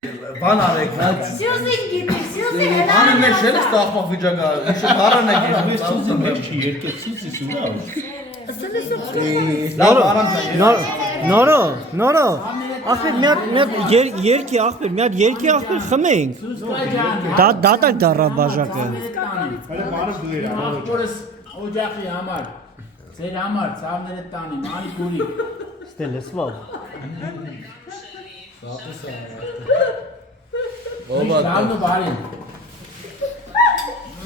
Բան արեք, նա Սյուզին գիտի, սյուզին հենա անը մեր շելս տախմախ վիճակա, իշը հարան եք Ես ցույցը մեջ չի երկեցից իսուրա։ լավ արան Նորո, ախպեր մի հատ երկի ախպեր, մի հատ երկի ախպեր խմեինք։ Դատակ դառա բաժակը։ Ախորս օջախի համար, ձեր համար, ցավները տանի, անի գուրի։ Ստել լսվավ։ Լավն ու բարին։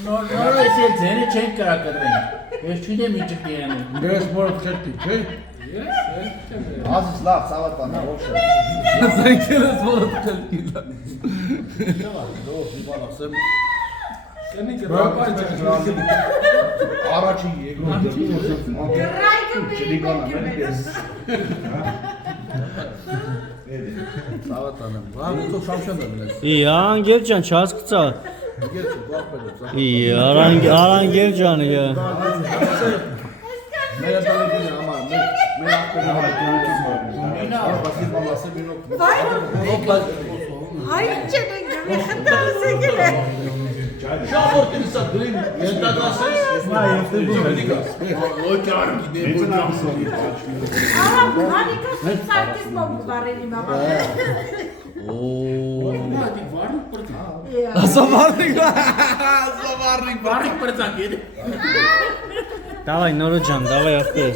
Նորը ես ձենը չենք կրա կտրենք, ես չունեմ իջիկ դիրանը։ Դերես մորդ քերտի, չէ։ Ազից լավ, սավատան, ողջ է։ Զենքերս մորդ քերտի լավ։ Դող, իբան ասեմ։ Առաջի երկրորդ Սավատան, լավ ու շամշան դա մնաց։ Անգել ջան, չհասկացա։ Արանգել ջան, Մեր տալեբին համար, մեր ախպերի համար Հայր չեն են գվի խտարս եկել է Շախորդին սա դրին ենտագասես Ոչ արմի դեպոյ Արա բանիկաս սարկիս մոմ բարելի մամա Давай, Նորո ջան, давай ախպերս։